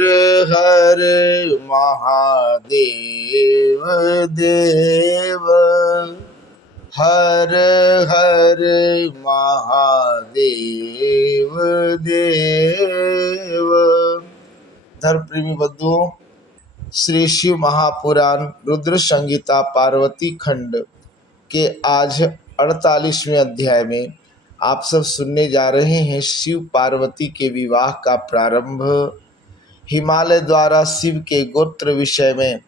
हर महादेव देव, हर हर महादेव देव। धर्म प्रेमी बंधुओं, श्री शिव महापुराण रुद्र संहिता पार्वती खंड के आज 48वें अध्याय में आप सब सुनने जा रहे हैं शिव पार्वती के विवाह का प्रारंभ। हिमालय द्वारा शिव के गोत्र विषय में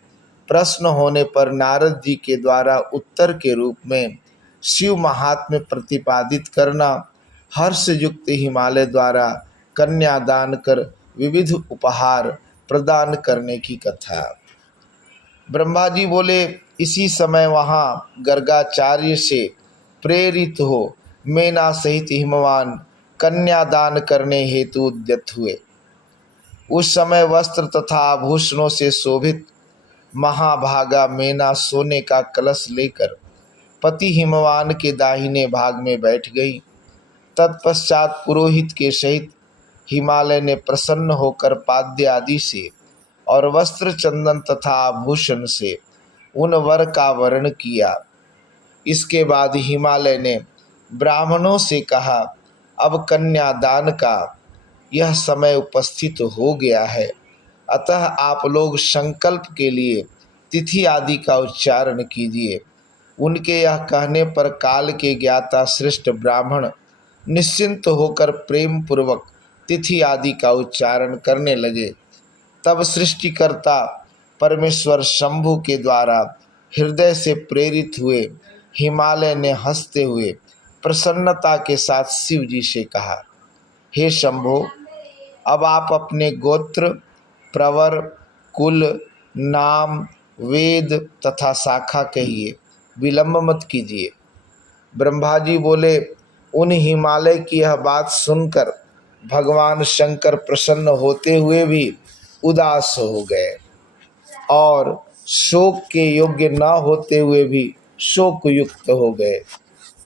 प्रश्न होने पर नारद जी के द्वारा उत्तर के रूप में शिव महात्म्य प्रतिपादित करना, हर्ष युक्त हिमालय द्वारा कन्यादान कर विविध उपहार प्रदान करने की कथा। ब्रह्मा जी बोले, इसी समय वहाँ गर्गाचार्य से प्रेरित हो मेना सहित हिमवान कन्यादान करने हेतु उद्यत हुए। उस समय वस्त्र तथा आभूषणों से शोभित महाभागा मेना सोने का कलश लेकर पति हिमवान के दाहिने भाग में बैठ गई। तत्पश्चात पुरोहित के सहित हिमालय ने प्रसन्न होकर पाद्य आदि से और वस्त्र चंदन तथा आभूषण से उन वर का वर्ण किया। इसके बाद हिमालय ने ब्राह्मणों से कहा, अब कन्यादान का यह समय उपस्थित हो गया है, अतः आप लोग संकल्प के लिए तिथि आदि का उच्चारण कीजिए। उनके यह कहने पर काल के ज्ञाता श्रेष्ठ ब्राह्मण निश्चिंत होकर प्रेम पूर्वक तिथि आदि का उच्चारण करने लगे। तब सृष्टिकर्ता परमेश्वर शंभु के द्वारा हृदय से प्रेरित हुए हिमालय ने हंसते हुए प्रसन्नता के साथ शिव जी से कहा, हे शंभो, अब आप अपने गोत्र, प्रवर, कुल, नाम, वेद तथा शाखा कहिए, विलंब मत कीजिए। ब्रह्मा जी बोले, उन हिमालय की यह बात सुनकर भगवान शंकर प्रसन्न होते हुए भी उदास हो गए और शोक के योग्य न होते हुए भी शोक युक्त हो गए।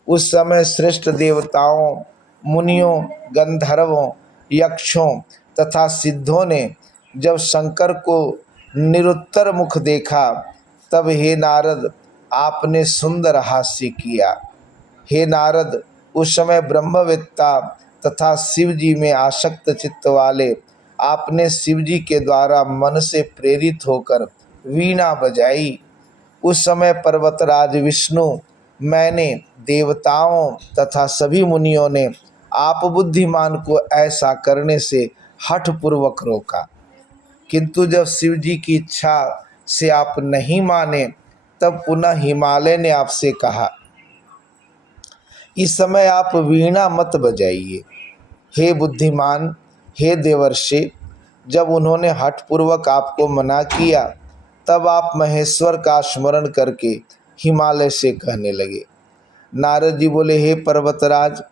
उस समय श्रेष्ठ देवताओं, मुनियों, गंधर्वों, यक्षों तथा सिद्धों ने जब शंकर को निरुत्तर मुख देखा, तब हे नारद आपने सुंदर हास्य किया। हे नारद, उस समय ब्रह्मवेत्ता तथा शिव जी में आसक्त चित्त वाले आपने शिव जी के द्वारा मन से प्रेरित होकर वीणा बजाई। उस समय पर्वतराज विष्णु, मैंने, देवताओं तथा सभी मुनियों ने आप बुद्धिमान को ऐसा करने से हठ पूर्वक रोका, किंतु जब शिव जी की इच्छा से आप नहीं माने, तब पुनः हिमालय ने आपसे कहा, इस समय आप वीणा मत बजाइए। हे बुद्धिमान, हे देवर्षि, जब उन्होंने हठपूर्वक आपको मना किया, तब आप महेश्वर का स्मरण करके हिमालय से कहने लगे। नारद जी बोले, हे पर्वतराज,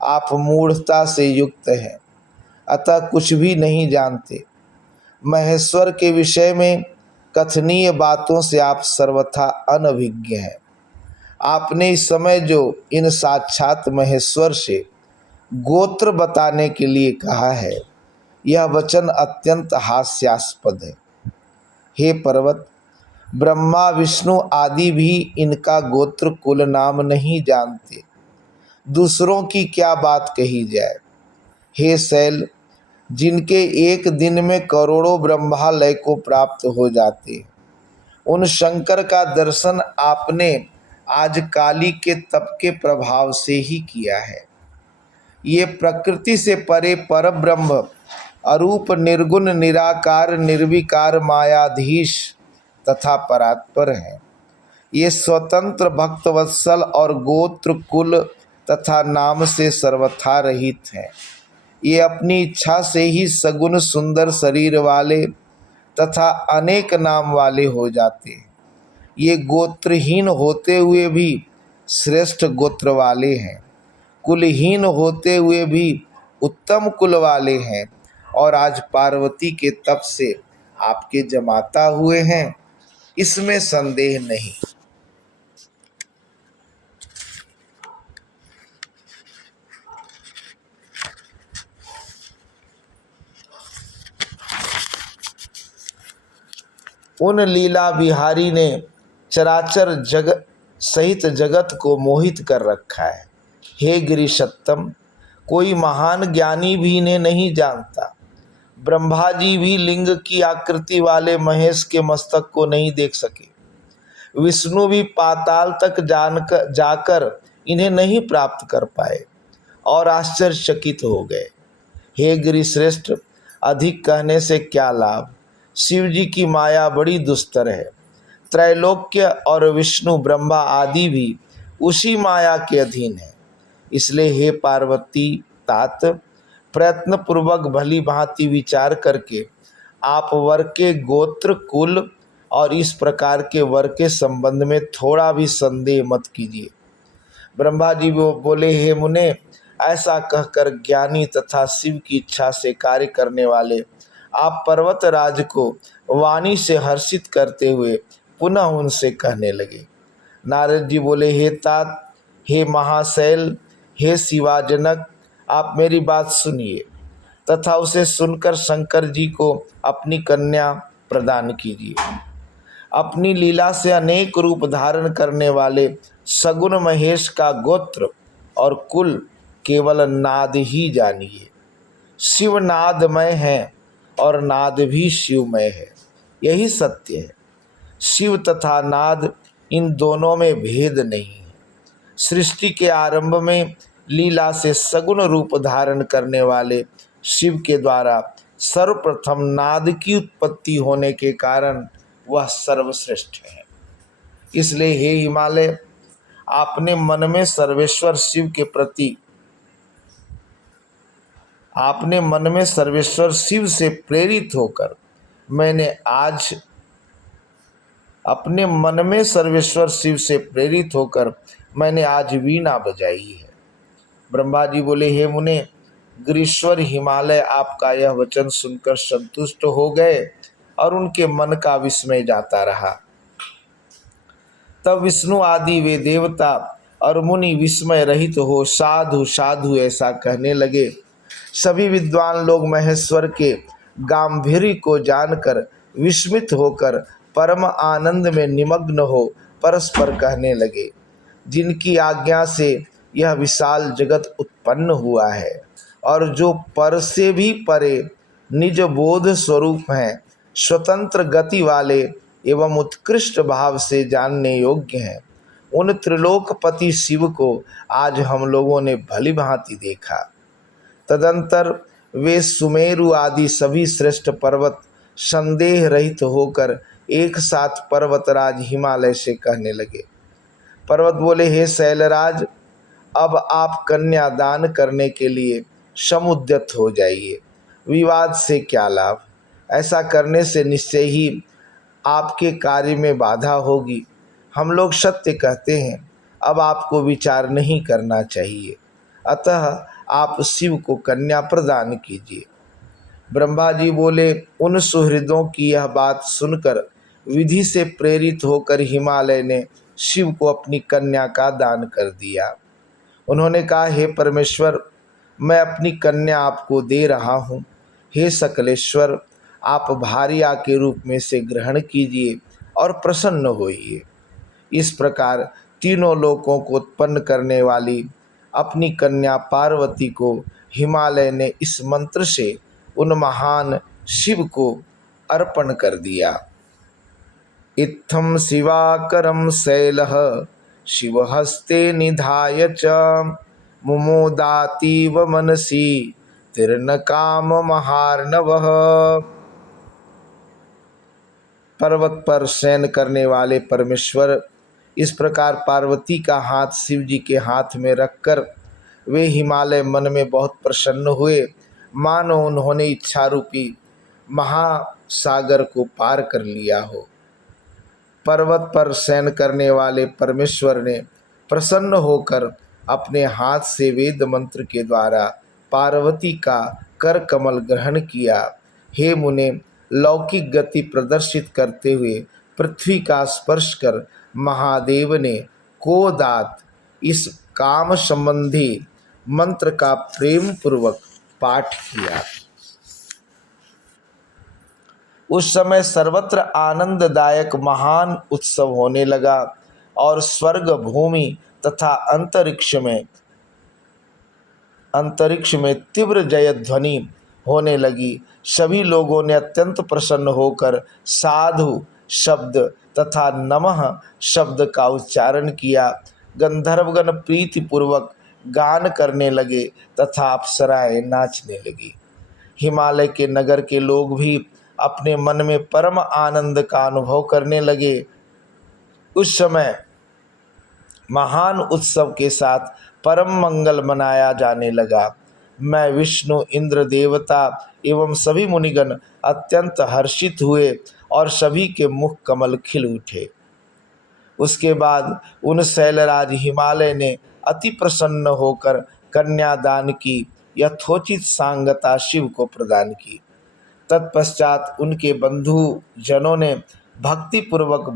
आप मूढ़ता से युक्त हैं, अतः कुछ भी नहीं जानते। महेश्वर के विषय में कथनीय बातों से आप सर्वथा अनभिज्ञ हैं। आपने इस समय जो इन साक्षात महेश्वर से गोत्र बताने के लिए कहा है, यह वचन अत्यंत हास्यास्पद है। हे पर्वत, ब्रह्मा, विष्णु आदि भी इनका गोत्र कुल नाम नहीं जानते, दूसरों की क्या बात कही जाए। हे शैल, जिनके एक दिन में करोड़ों ब्रह्मालय को प्राप्त हो जाते, उन शंकर का दर्शन आपने आज काली के तप के प्रभाव से ही किया है। ये प्रकृति से परे परब्रह्म, अरूप, निर्गुण, निराकार, निर्विकार, मायाधीश तथा परात्पर हैं। ये स्वतंत्र, भक्तवत्सल और गोत्र, कुल तथा नाम से सर्वथा रहित हैं। ये अपनी इच्छा से ही सगुण सुंदर शरीर वाले तथा अनेक नाम वाले हो जाते हैं। ये गोत्रहीन होते हुए भी श्रेष्ठ गोत्र वाले हैं, कुलहीन होते हुए भी उत्तम कुल वाले हैं, और आज पार्वती के तप से आपके जमाता हुए हैं, इसमें संदेह नहीं। उन लीला बिहारी ने चराचर जगत सहित जगत को मोहित कर रखा है। हे गिरिशत्तम, कोई महान ज्ञानी भी इन्हें नहीं जानता। ब्रह्मा जी भी लिंग की आकृति वाले महेश के मस्तक को नहीं देख सके। विष्णु भी पाताल तक जाकर इन्हें नहीं प्राप्त कर पाए और आश्चर्यचकित हो गए। हे गिरिश्रेष्ठ, अधिक कहने से क्या लाभ। शिव जी की माया बड़ी दुस्तर है। त्रैलोक्य और विष्णु ब्रह्मा आदि भी उसी माया के अधीन है। इसलिए हे पार्वती तात, प्रयत्न पूर्वक भली भांति विचार करके आप वर के गोत्र, कुल और इस प्रकार के वर के संबंध में थोड़ा भी संदेह मत कीजिए। ब्रह्मा जी वो बोले, हे मुने, ऐसा कहकर ज्ञानी तथा शिव की इच्छा से कार्य करने वाले आप पर्वत राज को वाणी से हर्षित करते हुए पुनः उनसे कहने लगे। नारद जी बोले, हे तात, हे महाशैल, हे शिवाजनक, आप मेरी बात सुनिए तथा उसे सुनकर शंकर जी को अपनी कन्या प्रदान कीजिए। अपनी लीला से अनेक रूप धारण करने वाले सगुण महेश का गोत्र और कुल केवल नाद ही जानिए। शिव नादमय है और नाद भी शिवमय है, यही सत्य है। शिव तथा नाद, इन दोनों में भेद नहीं है। सृष्टि के आरंभ में लीला से सगुण रूप धारण करने वाले शिव के द्वारा सर्वप्रथम नाद की उत्पत्ति होने के कारण वह सर्वश्रेष्ठ है। इसलिए हे हिमालय, आपने मन में सर्वेश्वर शिव से प्रेरित होकर मैंने आज वीणा बजाई है। ब्रह्मा जी बोले, हे मुने, गिरीश्वर हिमालय आपका यह वचन सुनकर संतुष्ट हो गए और उनके मन का विस्मय जाता रहा। तब विष्णु आदि वे देवता और मुनि विस्मय रहित हो साधु साधु ऐसा कहने लगे। सभी विद्वान लोग महेश्वर के गांभीर्य को जानकर विस्मित होकर परम आनंद में निमग्न हो परस्पर कहने लगे, जिनकी आज्ञा से यह विशाल जगत उत्पन्न हुआ है और जो पर से भी परे निज बोध स्वरूप हैं, स्वतंत्र गति वाले एवं उत्कृष्ट भाव से जानने योग्य हैं, उन त्रिलोकपति शिव को आज हम लोगों ने भली भांति देखा। तदंतर वे सुमेरु आदि सभी श्रेष्ठ पर्वत संदेह रहित होकर एक साथ पर्वतराज हिमालय से कहने लगे। पर्वत बोले, हे शैलराज, अब आप कन्या दान करने के लिए समुद्यत हो जाइए। विवाद से क्या लाभ। ऐसा करने से निश्चय ही आपके कार्य में बाधा होगी। हम लोग सत्य कहते हैं, अब आपको विचार नहीं करना चाहिए। अतः आप शिव को कन्या प्रदान कीजिए। ब्रह्मा जी बोले, उन सुहृदों की यह बात सुनकर विधि से प्रेरित होकर हिमालय ने शिव को अपनी कन्या का दान कर दिया। उन्होंने कहा, हे परमेश्वर, मैं अपनी कन्या आपको दे रहा हूँ। हे सकलेश्वर, आप भार्या के रूप में से ग्रहण कीजिए और प्रसन्न होइए। इस प्रकार तीनों लोकों को उत्पन्न करने वाली अपनी कन्या पार्वती को हिमालय ने इस मंत्र से उन महान शिव को अर्पण कर दिया। इत्थं शिवाकरं शैलः शिवहस्ते निधाय च मुमोदातीव मनसि तीर्णकाम महार्णवः। पर्वत पर शयन करने वाले परमेश्वर इस प्रकार पार्वती का हाथ शिव जी के हाथ में रखकर वे हिमालय मन में बहुत प्रसन्न हुए, मानो उन्होंने इच्छा रूपी महासागर को पार कर लिया हो। पर्वत पर शयन करने वाले परमेश्वर ने प्रसन्न होकर अपने हाथ से वेद मंत्र के द्वारा पार्वती का कर कमल ग्रहण किया। हे मुने, लौकिक गति प्रदर्शित करते हुए पृथ्वी का स्पर्श कर महादेव ने कोदात इस काम संबंधी मंत्र का प्रेम पूर्वक पाठ किया। उस समय सर्वत्र आनंददायक महान उत्सव होने लगा और स्वर्ग, भूमि तथा अंतरिक्ष में तीव्र जयध्वनि होने लगी। सभी लोगों ने अत्यंत प्रसन्न होकर साधु शब्द तथा नमः शब्द का उच्चारण किया। गंधर्वगण प्रीतिपूर्वक गान करने लगे तथा अप्सराएं नाचने लगी। हिमालय के नगर के लोग भी अपने मन में परम आनंद का अनुभव करने लगे। उस समय महान उत्सव के साथ परम मंगल मनाया जाने लगा। मैं, विष्णु, इंद्र देवता एवं सभी मुनिगण अत्यंत हर्षित हुए और सभी के मुख कमल खिल उठे। उसके बाद उन शैलराज हिमालय ने अति प्रसन्न होकर कन्यादान की यथोचित सांगता शिव को प्रदान की। तत्पश्चात उनके बंधु जनों ने भक्तिपूर्वक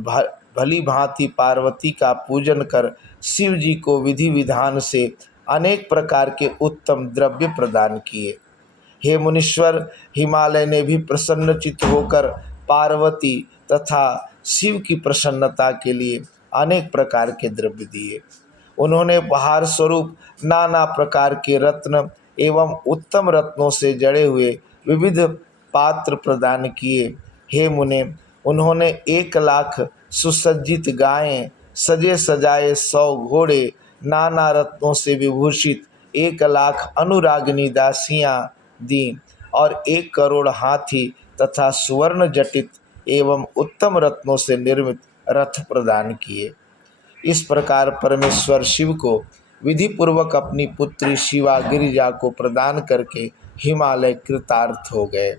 भली भांति पार्वती का पूजन कर शिव जी को विधि विधान से अनेक प्रकार के उत्तम द्रव्य प्रदान किए। हे मुनीश्वर, हिमालय ने भी प्रसन्नचित्त होकर पार्वती तथा शिव की प्रसन्नता के लिए अनेक प्रकार के द्रव्य दिए। उन्होंने उपहार स्वरूप नाना प्रकार के रत्न एवं उत्तम रत्नों से जड़े हुए विविध पात्र प्रदान किए। हे मुने, उन्होंने 1,00,000 सुसज्जित गायें, सजे सजाए 100 घोड़े, नाना रत्नों से विभूषित 1,00,000 अनुरागिनी दासियां दी और 1 करोड़ हाथी तथा सुवर्ण जटित एवं उत्तम रत्नों से निर्मित रथ प्रदान किए। इस प्रकार परमेश्वर शिव को विधि पूर्वक अपनी पुत्री शिवा गिरिजा को प्रदान करके हिमालय कृतार्थ हो गए।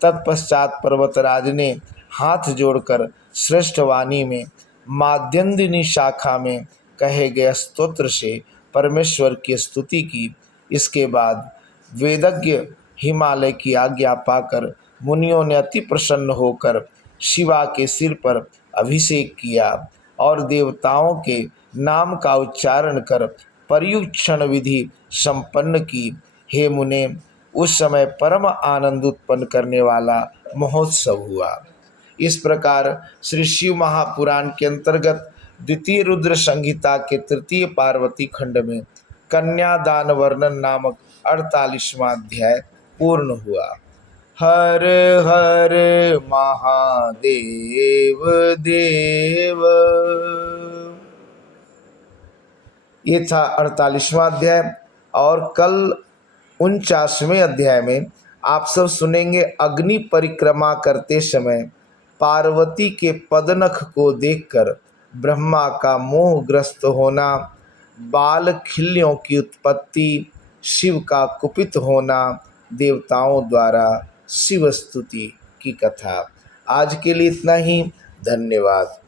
तत्पश्चात पर्वतराज ने हाथ जोड़कर श्रेष्ठ वाणी में माध्यन्दिनी शाखा में कहे गए स्तोत्र से परमेश्वर की स्तुति की। इसके बाद वेदज्ञ हिमालय की आज्ञा पाकर मुनियों ने अति प्रसन्न होकर शिवा के सिर पर अभिषेक किया और देवताओं के नाम का उच्चारण कर पर्युक्षण विधि संपन्न की। हे मुने, उस समय परम आनंद उत्पन्न करने वाला महोत्सव हुआ। इस प्रकार श्री शिव महापुराण के अंतर्गत द्वितीय रुद्र संहिता के तृतीय पार्वती खंड में कन्यादान वर्णन नामक 48वां अध्याय पूर्ण हुआ। हर हर महादेव देव। ये था 48वां अध्याय। और कल 49वें अध्याय में आप सब सुनेंगे अग्नि परिक्रमा करते समय पार्वती के पदनख को देखकर ब्रह्मा का मोहग्रस्त होना, बाल खिल्लियों की उत्पत्ति, शिव का कुपित होना, देवताओं द्वारा शिव स्तुति की कथा। आज के लिए इतना ही। धन्यवाद।